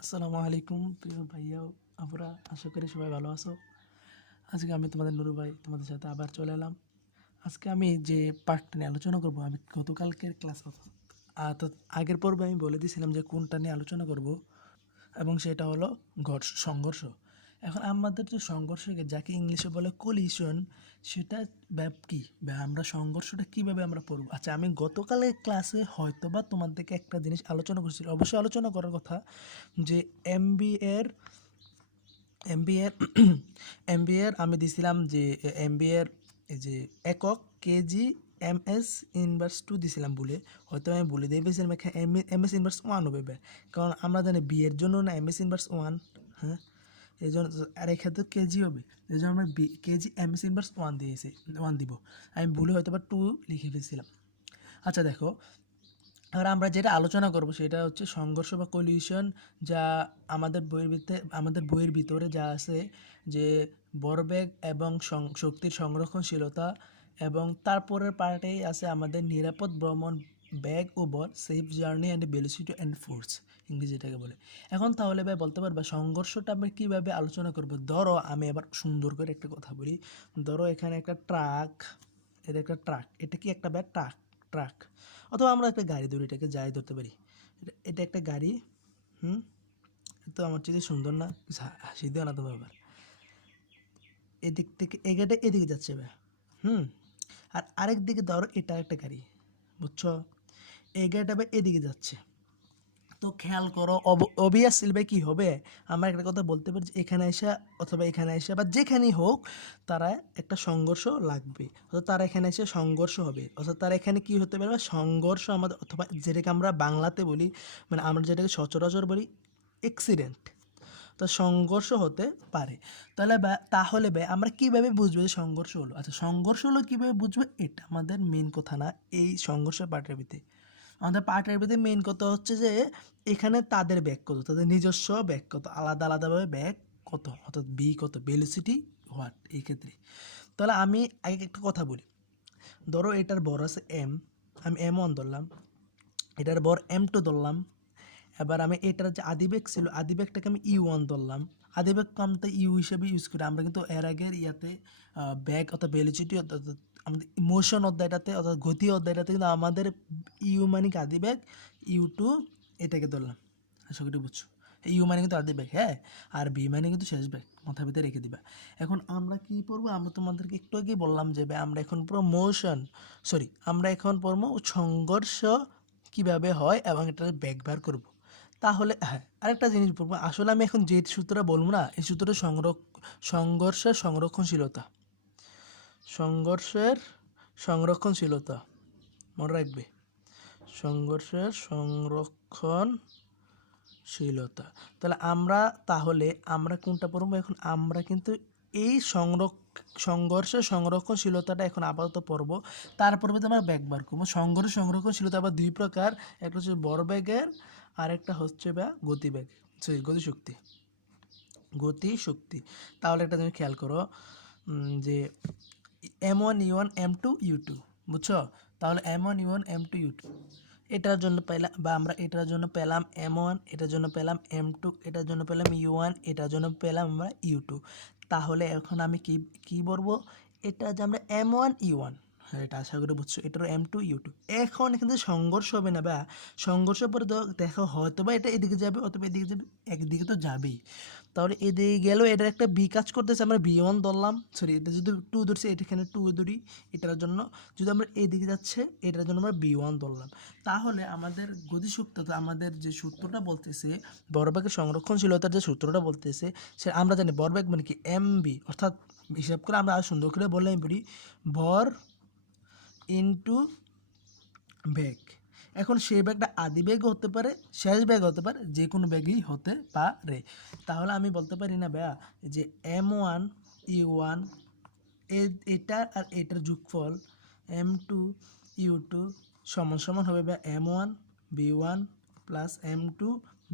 আসসালামু আলাইকুম প্রিয় ভাইয়া, আপুরা, আশা করি সবাই ভালো আছো। আজকে আমি তোমাদের নুরু ভাই তোমাদের সাথে আবার চলে এলাম। আজকে আমি যে পার্টটা নিয়ে আলোচনা করব, আমি গতকালকের ক্লাস তো আগের পর্বে আমি বলে দিয়েছিলাম যে কোনটা নিয়ে আলোচনা করব, এবং সেটা হলো ঘর সংঘর্ষ এখন আমাদের যে সংঘর্ষকে যাকে ইংলিশে বলে কলিশন সেটা ব্যাপ কি? বা আমরা সংঘর্ষটা কীভাবে আমরা পড়ব আচ্ছা আমি গতকালের ক্লাসে হয়তো বা তোমাদেরকে একটা জিনিস আলোচনা করছি অবশ্যই আলোচনা করার কথা যে এমবি এর এমবি এর এমবি এর আমি দিছিলাম যে এমবি এর এই যে একক KG M S inverse two দিছিলাম বলে হয়তো আমি বলে দিয়ে বেশি এম এস ইনভার্স ওয়ান হবে। কারণ আমরা জানি বি এর জন্য না এম এস ইনভার্স ওয়ান হ্যাঁ? এই জন্য আর এক্ষেত্রে কেজি হবে। এই জন্য আমরা B, KG M S inverse one দিয়েছি ওয়ান দিব। আমি ভুলে হয়তো বা টু লিখে ফেলছিলাম। আচ্ছা দেখো আর আমরা যেটা আলোচনা করব সেটা হচ্ছে সংঘর্ষ বা কলিউশন যা আমাদের বইয়ের ভিতরে, আমাদের বইয়ের ভিতরে যা আছে যে বড়বেগ এবং শক্তির সংরক্ষণশীলতা এবং তারপরের পার্টেই আছে আমাদের নিরাপদ ভ্রমণ ব্যাগ ও বল, safe journey and velocity and force ইংরেজিটাকে বলে। এখন তাহলে ভাই বলতে পারবা, সংঘর্ষটা আমরা কীভাবে আলোচনা করব? ধরো আমি এবার সুন্দর করে একটা কথা বলি। ধরো এখানে একটা ট্রাক, এটা একটা ট্রাক, এটা কি একটা ব্যাগ? Truck truck. অথবা আমরা একটা গাড়ি ধরি, এটাকে যাই ধরতে পারি। এটা- একটা গাড়ি, হুম? তো আমার চেয়ে সুন্দর না হাসি না তোমার আবার। এদিক থেকে, এই গাড়িটা এদিকে যাচ্ছে এবার হুম? আর আরেক দিকে ধরো এটা একটা গাড়ি, বুঝছ? এই গাড়িটা আবার এদিকে যাচ্ছে। তো খেয়াল করো অবভিয়াসলি ভাই কী হবে? আমরা একটা কথা বলতে পারি যে এখানে এসে, অথবা এখানে এসে, বা যেখানেই হোক, তারা একটা সংঘর্ষ লাগবে। অর্থাৎ তারা এখানে এসে সংঘর্ষ হবে। অর্থাৎ তারা এখানে কি হতে পারে? সংঘর্ষ আমাদের, অথবা যেটাকে আমরা বাংলাতে বলি মানে আমরা যেটাকে সচরাচর বলি অ্যাক্সিডেন্ট তো সংঘর্ষ হতে পারে। তাহলে তাহলে ভাই, আমরা কীভাবে বুঝব যে সংঘর্ষ হলো? আচ্ছা সংঘর্ষ হলো কীভাবে বুঝব? এটা আমাদের মেন কথা না, এই সংঘর্ষের পার্টের আমাদের পার্টের ভিতরে মেন কথা হচ্ছে যে, এখানে তাদের ব্যাগ কত? তাদের নিজস্ব ব্যাগ কত? আলাদা আলাদাভাবে ব্যাগ কত? অর্থাৎ বি কত? ভেলোসিটি হোয়াট এই ক্ষেত্রে। তাহলে আমি আগে একটা কথা বলি। ধরো এটার বর আছে এম আমি এম ওয়ান ধরলাম। এটার বর এম টু ধরলাম। এবার আমি এটার যে আদিবেগ ছিল আদিবেগটাকে আমি ইউ ওয়ান ধরলাম। আদিবেগ আমরা ইউ হিসেবে ইউজ করি। আমরা কিন্তু এর আগের ইয়াতে ব্যাগ অর্থাৎ ভেলোসিটি অর্থাৎ আমাদের ইমোশন অধ্যায়টাতে অর্থাৎ গতি অধ্যায়টাতে কিন্তু আমাদের ইউ মানে কি আদিবেগ ইউ টু এটাকে ধরলাম। আশা করি বুঝছ? ইউ মানে কিন্তু আদিবেগ হ্যাঁ? আর বি মানে কিন্তু শেষ ব্যাগ মাথার ভিতরে রেখে দিবা। এখন আমরা কি পড়ব? আমরা তোমাদেরকে একটু আগে বললাম যে আমরা এখন পুরো মোশন সরি আমরা এখন পড়ব সংঘর্ষ কীভাবে হয় এবং এটার ব্যাগ বার করব। তাহলে হ্যাঁ আরেকটা জিনিস বলব। আসলে আমি এখন যে সূত্রটা বলব না, এই সূত্রটা সংরক্ষ সংঘর্ষের সংরক্ষণশীলতা। সংঘর্ষের সংরক্ষণশীলতা, মনে রাখবে, সংঘর্ষের সংরক্ষণশীলতা। তাহলে আমরা তাহলে আমরা কোনটা পড়ব? এখন আমরা কিন্তু এই সংরক্ষ, সংঘর্ষের সংরক্ষণশীলতাটা এখন আপাতত পড়ব। তার পরবর্তী আমরা ব্যাগ বার করব সংঘর্ষ সংরক্ষণশীলতা আবার দুই প্রকার, একটা হচ্ছে বড় ব্যাগের, আর একটা হচ্ছে বা গতিবেগ সরি গতিশক্তি গতি শক্তি। তাহলে একটা তুমি খেয়াল করো যে M one U one M two U two বুঝছ? তাহলে M one U one M two U two এটার জন্য পেলাম বা আমরা এটার জন্য পেলাম এম ওয়ান এটার জন্য পেলাম এম টু এটার জন্য পেলাম ইউ ওয়ান এটার জন্য পেলাম আমরা ইউ টু তাহলে এখন আমি কি কি বলব? এটা যে আমরা এম ওয়ান ইউ ওয়ান হ্যাঁ এটা আশা করি বুঝছ। এটার এম টু ইউ টু এখন কিন্তু সংঘর্ষ হবে না বা সংঘর্ষ পরে তো দেখো হয়তো বা এটা এদিকে যাবে অথবা এদিকে যাবে, একদিকে তো যাবেই। তাহলে এদিকে গেলেও এটার একটা বি কাজ করতেছে, আমরা বি ওয়ান ধরলাম। সরি এটা যদি টু ধরছি, এখানে টু ধরি, এটার জন্য। যদি আমরা এদিকে যাচ্ছে, এটার জন্য আমরা বি ওয়ান ধরলাম। তাহলে আমাদের গতিসূত্র, আমাদের যে সূত্রটা বলতেছে বরবেগের সংরক্ষণশীলতার যে সূত্রটা বলতেছে, সে আমরা জানি বরবেগ মানে কি এম বি অর্থাৎ হিসাব করে আমরা আরও সুন্দর করে বললাম বলি ভর ইন্টু ব্যাগ এখন সেই ব্যাগটা আদি ব্যাগ হতে পারে, শেষ ব্যাগ হতে পারে, যে কোনো ব্যাগই হতে পারে। তাহলে আমি বলতে পারি না ব্যা যে এম ওয়ান ইউ ওয়ান এটা আর এটার যোগফল এম টু ইউ টু সমান সমান হবে বা M one B one plus M two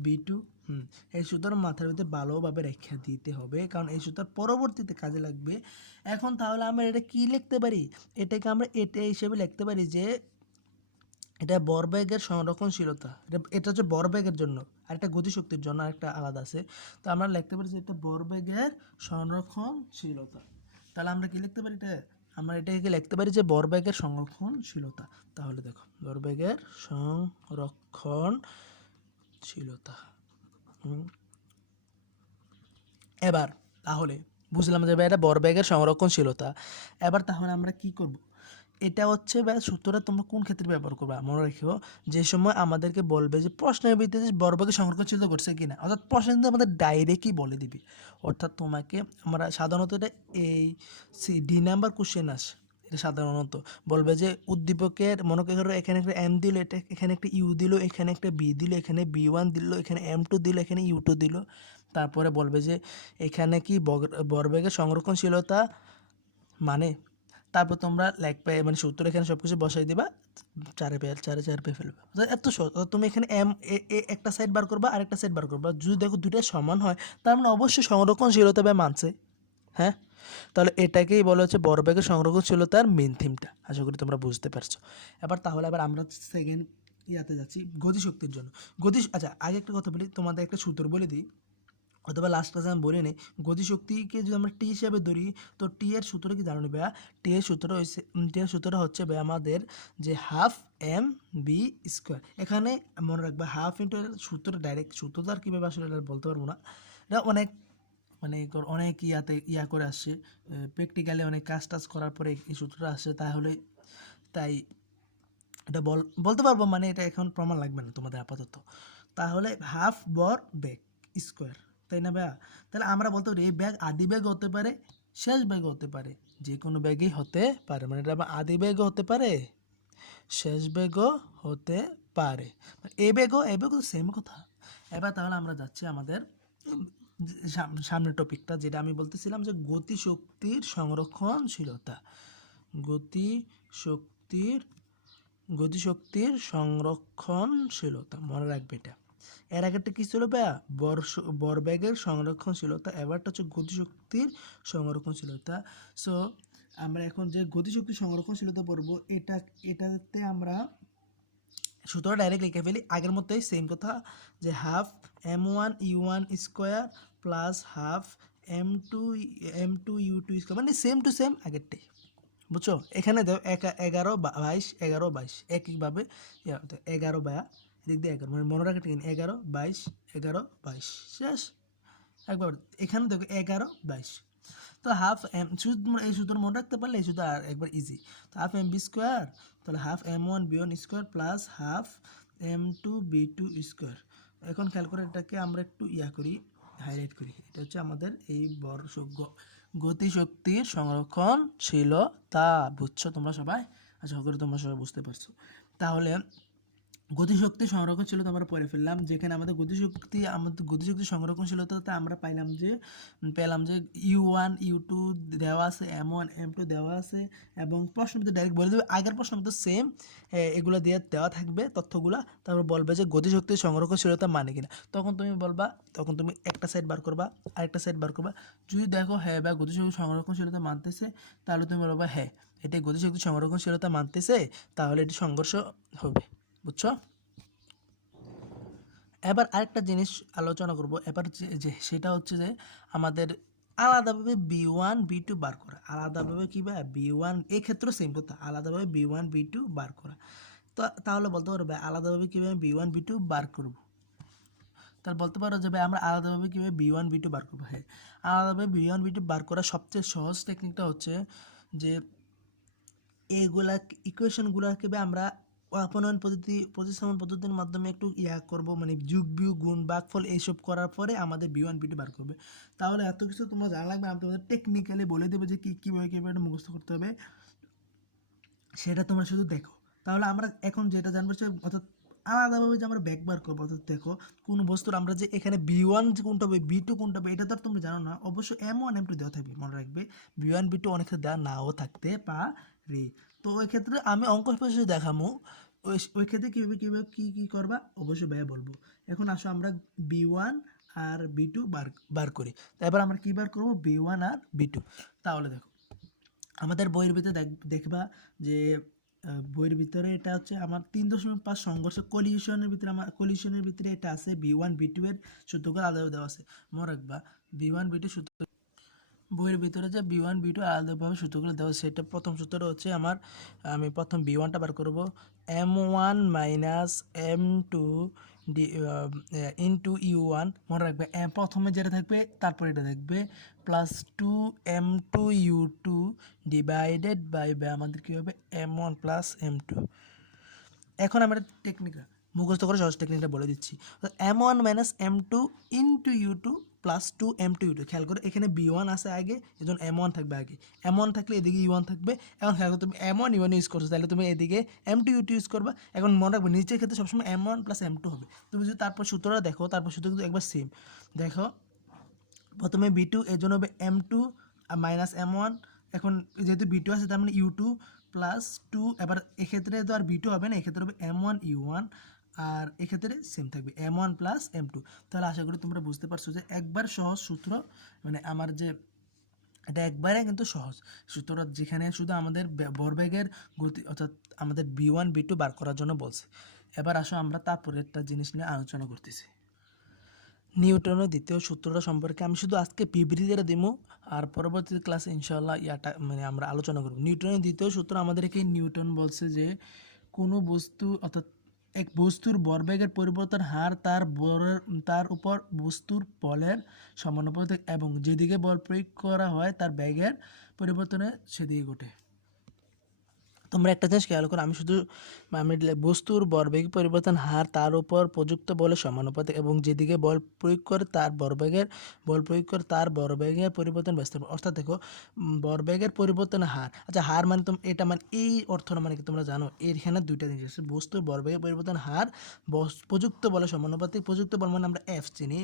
B two হুম, এই সূত্র মাথার ভিতরে ভালোভাবে রেখে দিতে হবে, কারণ এই সূত্র পরবর্তীতে কাজে লাগবে। এখন তাহলে আমরা এটা কি লিখতে পারি? এটাকে আমরা এটা হিসেবে লিখতে পারি যে এটা বরবেগের সংরক্ষণশীলতা। এটা- হচ্ছে বরবেগের জন্য, আর একটা গতিশক্তির জন্য আরেকটা আলাদা আছে। তো আমরা লিখতে পারি যে এটা বরবেগের সংরক্ষণশীলতা। তাহলে আমরা কি লিখতে পারি এটা? আমরা এটাকে লিখতে পারি যে বরবেগের সংরক্ষণশীলতা। তাহলে দেখো, বরবেগের সংরক্ষণশীলতা। এবার, তাহলে বুঝলাম যে ভাই এটা বরবেগের সংরক্ষণশীলতা। এবার তাহলে আমরা কি করব? এটা হচ্ছে বা সূত্রটা তোমরা কোন ক্ষেত্রে ব্যবহার করবে? মনে রেখো যে সময় আমাদেরকে বলবে যে প্রশ্নের ভিত্তিতে বরবেগের সংরক্ষণশীলতা ঘটছে কিনা অর্থাৎ প্রশ্ন কিন্তু আমাদের ডাইরেক্টই বলে দিবি। অর্থাৎ তোমাকে আমরা সাধারণত এটা এই সি ডি নাম্বার কোশ্চেন আসে। সাধারণত। বলবে যে উদ্দীপকের মনে করো এখানে একটা এম দিল, এটা এখানে একটা ইউ দিল, এখানে একটা বি দিল, এখানে বি ওয়ান দিল, এখানে এম টু দিল, এখানে ইউ টু দিল। তারপরে বলবে যে এখানে কি বগ- বরবেগের সংরক্ষণশীলতা মানে? তারপর তোমরা লিখবে মানে সূত্র এখানে সব কিছু বসাই দিবা, চারে পেয়ে, চারে চার পেয়ে ফেলবে। এত তুমি এখানে এম এ একটা সাইড বার করবা, আরেকটা সাইড বার করবা। যদি দেখো দুইটা সমান হয়, তার মানে অবশ্যই সংরক্ষণশীলতা মানছে। হ্যাঁ? তাহলে এটাকেই বলা হচ্ছে বরবেগের তার মেন থিমটা আশা করি তোমরা বুঝতে পারছ। এবার তাহলে আবার আমরা সেকেন্ড ইয়াতে যাচ্ছি গতিশক্তির জন্য। গতি আচ্ছা আগে একটা কথা বলি, তোমাদের একটা সূত্র বলে দিই, অথবা লাস্ট ক্লাসে আমি বলে নিই। গতিশক্তিকে যদি আমরা টি হিসাবে ধরি, তো টি এর সূত্র কি জানো ভাইয়া? টি এর সূত্র হচ্ছে টি এর সূত্রটা হচ্ছে ভাই আমাদের যে হাফ এম বি স্কোয়ার এখানে মনে রাখবে হাফ ইন্টু সূত্র ডাইরেক্ট সূত্রটা আর কীভাবে আসলে বলতে পারব না। এটা অনেক মানে অনেক ইয়াতে ইয়া করে আসছে প্র্যাকটিক্যালি অনেক কাজ টাজ করার পরে এই সূত্রটা আসছে তাহলে তাই এটা বল, বলতে পারব মানে এটা এখন প্রমাণ লাগবে না তোমাদের আপাতত। তাহলে হাফ বর ব্যাগ স্কোয়ার তাই না ভাইয়া? তাহলে আমরা বলতে পারি এই ব্যাগ আদি ব্যাগ হতে পারে, শেষ ব্যাগ হতে পারে যে কোনো ব্যাগই হতে পারে মানে এটা আদি ব্যাগও হতে পারে, শেষ ব্যাগও হতে পারে। এ ব্যাগও এ ব্যাগও সেম কথা। এবার তাহলে আমরা যাচ্ছি আমাদের সামনের টপিকটা, যেটা আমি বলতেছিলাম যে গতিশক্তির সংরক্ষণশীলতা। গতি শক্তির গতিশক্তির সংরক্ষণশীলতা, মনে রাখবে এটা। এর আগেরটা কি ছিল ভাইয়া? বর্ষ, বরবেগের সংরক্ষণশীলতা, এবারটা হচ্ছে গতিশক্তির সংরক্ষণশীলতা। সো আমরা এখন যে গতিশক্তির সংরক্ষণশীলতা পড়ব, এটা, এটাতে আমরা সূত্রটা ডাইরেক্ট লিখে ফেলি আগের মতোই সেম কথা, যে half M one U one square plus half M two M two U two square মানে সেম টু সেম আগেরটাই। বুঝছ? এখানে দেখো এগারো বাইশ এগারো বাইশ, একইভাবে এগারো বা এদিক দিয়ে এগারো মানে মনে রাখা ঠিক এগারো বাইশ এগারো বাইশ, শেষ। একবার, এখানে দেখো এগারো বাইশ। তো হাফ এম শুধু এই সূত্র মনে রাখতে পারলে এই সূত্র আর একবার ইজি তো হাফ এম বি স্কোয়ার তাহলে half M one V one square plus half M two V two square এখন খেয়াল করে এটাকে আমরা একটু ইয়া করি হাইলাইট করি। এটা হচ্ছে আমাদের এই বড় স- সংরক্ষণ ছিল তা, বুঝছ তোমরা সবাই? আশা করি তোমরা সবাই বুঝতে পারছ। তাহলে গতিশক্তি সংরক্ষণশীলতা আমরা পড়ে ফেললাম। যেখানে আমাদের গতিশক্তি আমাদের গতিশক্তি সংরক্ষণশীলতাতে আমরা পাইলাম যে, পেলাম যে ইউ ওয়ান ইউ টু দেওয়া আছে এম ওয়ান এম টু দেওয়া আছে এবং প্রশ্ন ডাইরেক্ট বলে দেবে। আগের প্রশ্ন মধ্যে সেম এগুলো দিয়ে দেওয়া থাকবে তথ্যগুলো। তারপর বলবে যে গতিশক্তি সংরক্ষণশীলতা মানে কিনা। তখন তুমি বলবা, তখন তুমি একটা সাইড বার করবা, আরেকটা সাইড বার করবা। যদি দেখো হ্যাঁ বা গতিশক্তি সংরক্ষণশীলতা মানতেছে, তাহলে তুমি বলবা হ্যাঁ এটি গতিশক্তি সংরক্ষণশীলতা মানতেছে, তাহলে এটি সংঘর্ষ হবে। বুঝছ? এবার আরেকটা জিনিস আলোচনা করব। এবার যে- সেটা হচ্ছে যে, আমাদের আলাদাভাবে বি ওয়ান বি টু বার করা। আলাদাভাবে কী বা বি ওয়ান এই ক্ষেত্রে সেম কথা। আলাদাভাবে বি ওয়ান বি টু বার করা। তো, তাহলে বলতে পারো ভাই, আলাদাভাবে কীভাবে বি ওয়ান বি টু বার করব? তাহলে বলতে পারো যে ভাই, আমরা আলাদাভাবে কীভাবে বি ওয়ান বি টু বার করব? হ্যাঁ আলাদাভাবে বি ওয়ান বি টু বার করা সবচেয়ে সহজ টেকনিকটা হচ্ছে যে এইগুলা ইকুয়েশনগুলোকে আমরা অপনয়ন পদ্ধতি, প্রতিস্থাপন পদ্ধতির মাধ্যমে একটু ইয়া করব মানে যুগ বিয়োগ, গুণ বাকফল এইসব করার পরে আমাদের বি ওয়ান বিটি বার করবে। তাহলে এত কিছু তোমরা জানা লাগবে, আমি তোমাদের টেকনিক্যালি বলে দেবো যে কী, কীভাবে কীভাবে মুখস্থ করতে হবে। সেটা তোমরা শুধু দেখো। তাহলে আমরা এখন যেটা জানব সে অর্থাৎ আলাদাভাবে যে আমরা ব্যাক বার করব, অর্থাৎ দেখো, কোন বস্তুর আমরা যে এখানে বি ওয়ান কোনটা হবে বি টু কোনটা হবে, এটা তো আর তোমরা জানো না। অবশ্যই এম ওয়ান এম টু দেওয়া থাকবে, মনে রাখবে। বি ওয়ান বি টু অনেক দেওয়া নাও থাকতে পারে। তো ওই ক্ষেত্রে আমি অঙ্ক দেখামো। ওই ক্ষেত্রে কীভাবে কীভাবে, কী কী করবা? অবশ্যই ভাইয়া বলব। এখন আসো আমরা বি ওয়ান আর বি টু বার বার করি। তারপর আমরা কী বার করব? বি ওয়ান আর বি টু তাহলে দেখো, আমাদের বইয়ের ভিতরে দেখ- দেখবা যে বইয়ের ভিতরে এটা হচ্ছে আমার তিন দশমিক পাঁচ সংঘর্ষ কলিউশনের ভিতরে আমার কলিউশনের ভিতরে এটা আছে বি ওয়ান বি টু এর সূত্রগুলো আলাদা দেওয়া আছে। মনে রাখবা বি ওয়ান বি টু সূত্র বইয়ের ভিতরে যে বি ওয়ান বি টু আলাদাভাবে সূত্রগুলো দেওয়া সেটা প্রথম সূত্রটা হচ্ছে আমার, আমি প্রথম বি ওয়ানটা বার করব। M one minus M two D into U one মনে রাখবে প্রথমে যেটা থাকবে, তারপর এটা থাকবে plus two M two U two divided by by আমাদের কী হবে? M one plus M two এখন আমরা টেকনিকটা মুখস্থ করে সহজ টেকনিকটা বলে দিচ্ছি। M one minus M two into U two plus two M two U two খেয়াল করে, এখানে বি ওয়ান আছে আগে এজন্য এম ওয়ান থাকবে আগে। এম ওয়ান থাকলে এদিকে ইউ ওয়ান থাকবে, এখন খেয়াল করে, তুমি M one U one use করছ, তাহলে তুমি এদিকে M two U two use করবা। এখন মনে রাখবে, নিচের ক্ষেত্রে সবসময় M one plus M two হবে। তুমি যদি তারপর সূত্রটা দেখো, তারপর সূত্র কিন্তু একবার সেম দেখো, প্রথমে বি টু এর জন্য হবে M two minus M one এখন যেহেতু বি টু আছে, তার মানে ইউ টু প্লাস টু এবার এক্ষেত্রে তো আর বি টু হবে না, এক্ষেত্রে হবে এম ওয়ান ইউ ওয়ান আর এক্ষেত্রে সেম থাকবে M one plus M two তাহলে আশা করি তোমরা বুঝতে পারছ যে একবার সহজ সূত্র মানে আমার যে, এটা একবারে কিন্তু সহজ। সূত্রটা যেখানে শুধু আমাদের বে- ভরবেগের গতি, অর্থাৎ আমাদের বি ওয়ান বি টু বার করার জন্য বলছে। এবার আসো আমরা তারপরে একটা জিনিস নিয়ে আলোচনা করতেছি। নিউটনের দ্বিতীয় সূত্রটা সম্পর্কে আমি শুধু আজকে বিবৃতিটা দিব আর পরবর্তী ক্লাসে ইনশাল্লাহ ইয়াটা মানে আমরা আলোচনা করব। নিউটনের দ্বিতীয় সূত্র আমাদেরকে নিউটন বলছে যে কোনো বস্তু, অর্থাৎ এক বস্তুর ভরবেগের পরিবর্তন হার তার বরের, তার উপর বস্তুর বলের সমানুপাতিক এবং যেদিকে বল প্রয়োগ করা হয় তার বেগের পরিবর্তনে সেদিকে ঘটে। তোমরা একটা জিনিস খেয়াল করো আমি শুধু আমি লে- বস্তুর ভরবেগ পরিবর্তন হার তার উপর প্রযুক্ত বলে সমানুপাতিক এবং যেদিকে বল প্রয়োগ করে তার ভরবেগের বল প্রয়োগ করে তার ভরবেগের পরিবর্তন ব্যস্ত অর্থাৎ দেখো উম, ভরবেগের পরিবর্তন হার। আচ্ছা হার মানে তুমি এটা মানে এই অর্থ মানে কি তোমরা জানো? এখানে দুইটা জিনিস আছে। বস্তুর ভরবেগের পরিবর্তন হার প্রযুক্ত বলে সমানুপাতিক প্রযুক্ত বল মানে আমরা এফ চিনি।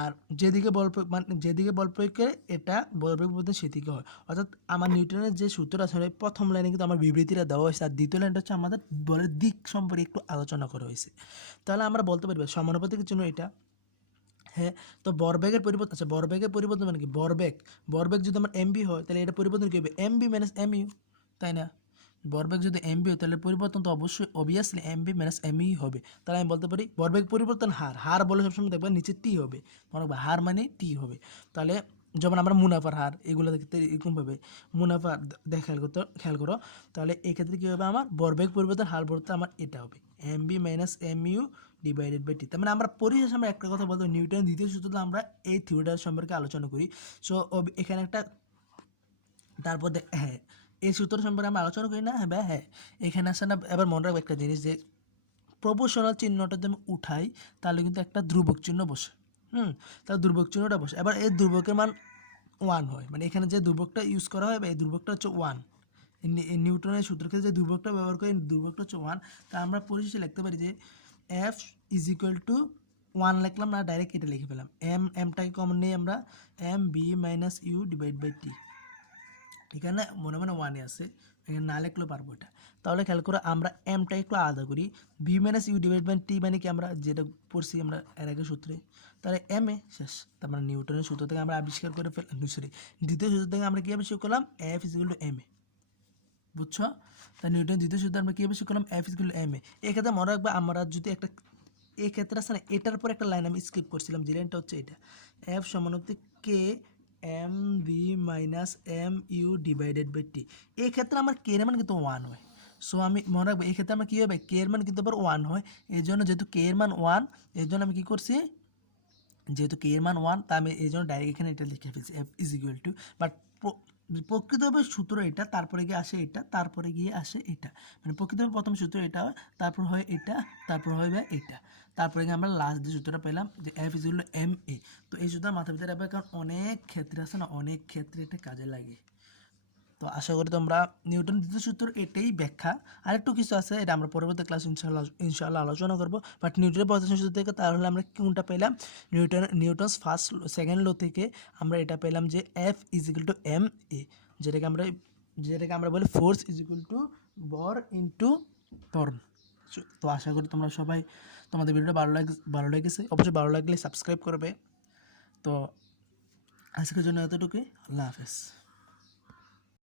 আর যেদিকে বল মানে যেদিকে বল প্রয়োগ করে এটা বল প্রয়োগ পরিবর্তন সেদিকে হয়। অর্থাৎ আমার নিউটনের যে সূত্রটা আছে প্রথম লাইনে কিন্তু আমার বিবৃতিটা দেওয়া হয়েছে। আর দ্বিতীয় লাইনটা হচ্ছে আমাদের বলের দিক সম্পর্কে একটু আলোচনা করা হয়েছে। তাহলে আমরা বলতে পারি সমানুপাতিকের জন্য এটা। হ্যাঁ তো বরবেগের পরিবর্তন আছে বরবেগের পরিবর্তন মানে কি? বরবেগ। বরবেগ যদি আমার এমবি হয়, তাহলে এটা পরিবর্তন কী হবে? এমবি মাইনাস এমইউ তাই না? বরবেগ যদি এমবি হয়, তাহলে পরিবর্তন তো অবশ্যই অবভিয়াসলি এমবি মাইনাস এমই হবে। তাহলে আমি বলতে পারি, বরবেগ পরিবর্তন হার। হার বলে সবসময় দেখবে নিচে টি হবে। মনে রাখবে, হার মানে টি হবে। তাহলে যেমন আমরা মুনাফার হার, এগুলো দেখতে এরকমভাবে মুনাফা খেয়াল করতে, খেয়াল করো। তাহলে এক্ষেত্রে কী হবে আমার? বরবেগ পরিবর্তন হার বলতে আমার এটা হবে। M V minus M U divided by T তার মানে আমরা পরিশেষে আমরা একটা কথা বলতে নিউটন দ্বিতীয় সূত্রটা আমরা এই থিওরিটার সম্পর্কে আলোচনা করি। সো এখানে একটা, তারপর হ্যাঁ এই সূত্র সম্পর্কে আমরা আলোচনা করি না হ্যাঁ হ্যাঁ। এখানে আসে না, এবার মনে রাখবে একটা জিনিস যে প্রপোশনাল চিহ্নটা যদি আমি উঠাই, তাহলে কিন্তু একটা ধ্রুবক চিহ্ন বসে। হুম, তাহলে ধ্রুবক চিহ্নটা বসে। এবার এই ধ্রুবকের মান ওয়ান হয়। মানে এখানে যে ধ্রুবকটা ইউজ করা হয় এই ধ্রুবকটা হচ্ছে ওয়ান নিউটনের সূত্র ক্ষেত্রে যে ধ্রুবকটা ব্যবহার করে, ধ্রুবকটা হচ্ছে ওয়ান তা আমরা পরিশেষে লিখতে পারি যে F is equal to one লিখলাম না ডাইরেক্ট এটা লিখে ফেলাম এম এমটাকে কমন নেই আমরা M V minus U divide by T এখানে মনে মনে ওয়ানে আছে, এখানে না লিখলেও পারব এটা। তাহলে খেয়াল করে আমরা এমটা একটু আলাদা করি। V minus U divide by T মানে কি আমরা যেটা পড়ছি আমরা এর আগে সূত্রে? তাহলে এম এ, শেষ। তার মানে নিউটনের সূত্র থেকে আমরা আবিষ্কার করে ফেল সরি দ্বিতীয় সূত্র থেকে আমরা কি আবিষ্কার করলাম? F is to M A. বুঝছ? তা নিউটন দ্বিতীয় সূত্র আমরা কী আবিষ্কার করলাম? F is M A. এক্ষেত্রে মনে রাখবে আমরা যদি একটা এই ক্ষেত্রে আছে না, এটার পর একটা লাইন আমি স্কিপ করছিলাম, যে লাইনটা হচ্ছে এটা। এফ সমানুক্তি কে M V minus M U divided by T এই ক্ষেত্রে আমার কে কিন্তু ওয়ান হয়। সো আমি মনে রাখব, এই ক্ষেত্রে আমার কী হবে? কে এর মান কিন্তু আবার ওয়ান হয়। এই জন্য যেহেতু কে মান ওয়ানের জন্য আমি কী করছি? যেহেতু কে মান ওয়ান তা আমি এই জন্য ডাইরেক্ট এখানে এটা লিখে ফেলছি F is equal to but প্রকৃতভাবে সূত্র এটা, তারপরে গিয়ে আসে এটা, তারপরে গিয়ে আসে এটা। মানে প্রকৃতভাবে প্রথম সূত্র এটা হয়, তারপর হয় এটা, তারপর হয় বা এটা। তারপরে গিয়ে আমরা লাস্ট যে সূত্রটা পেলাম, যে F is equal M A তো এই সূত্র মাথা ভিতরে রাখবে কারণ অনেক ক্ষেত্রে আছে না, অনেক ক্ষেত্রে এটা কাজে লাগে। তো আশা করি তোমরা নিউটন দ্বিতীয় সূত্র এটাই ব্যাখ্যা। আরেকটু কিছু আছে, এটা আমরা পরবর্তী ক্লাস ইনশাল্লাহ ইনশাল্লাহ আলোচনা করব। বাট নিউটনের প্রথম সূত্র থেকে তাহলে আমরা কোনটা পেলাম? Newton Newton's first second law থেকে আমরা এটা পেলাম যে F is equal to M A যেটাকে আমরা যেটাকে আমরা বলি ফোর্স ইজ ইকুয়াল টু বর ইন্টু টর্ন তো আশা করি তোমরা সবাই তোমাদের ভিডিওটা ভালো লাগ ভালো লেগেছে। অবশ্যই ভালো লাগলে সাবস্ক্রাইব করবে। তো আজকের জন্য এতটুকুই। আল্লাহ হাফেজ।